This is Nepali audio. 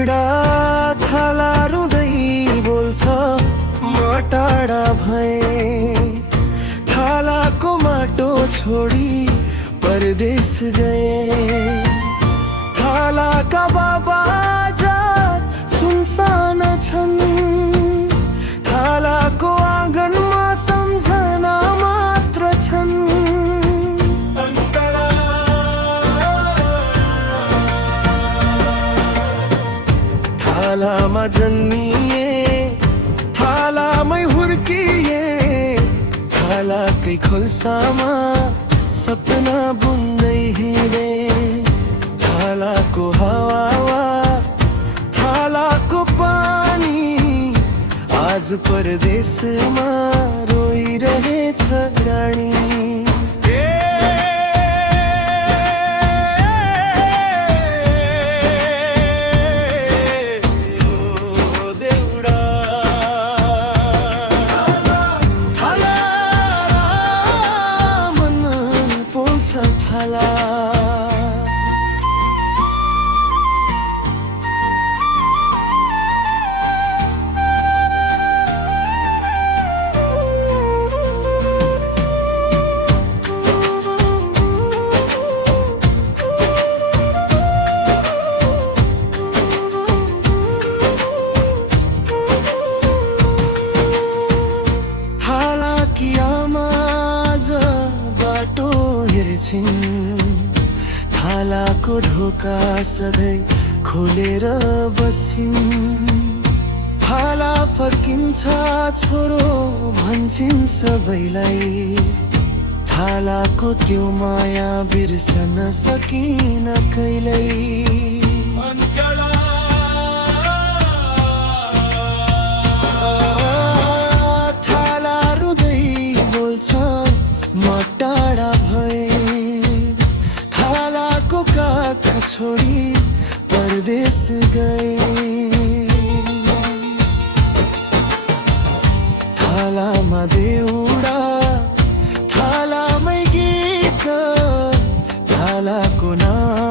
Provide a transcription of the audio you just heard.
देउडा थाला रुँदै बोल्छ म टाढा भए थालाको माटो छोडी परदेश गए थालाका बाबा सुनसान छन् थालाको आँगनमा सम्झना मात्र छन् थालामा जन्मिए थालामै हुर्किए थालाकै खोल्सामा सपना बुन्दै हिँडे थालाको हावा थालाको पानी आज परदेशमा रोइरहेछ रानी थालाको ढोका सधैँ खोलेर बसिन् थाला फर्किन्छ छोरो भन्छन् सबैलाई थालाको त्यो माया बिर्सन सकिन कहिल्यै थाला रुँदै बोल्छ म टाढा भए थालाको काखा छोडी परदेश गए थालामा देऊ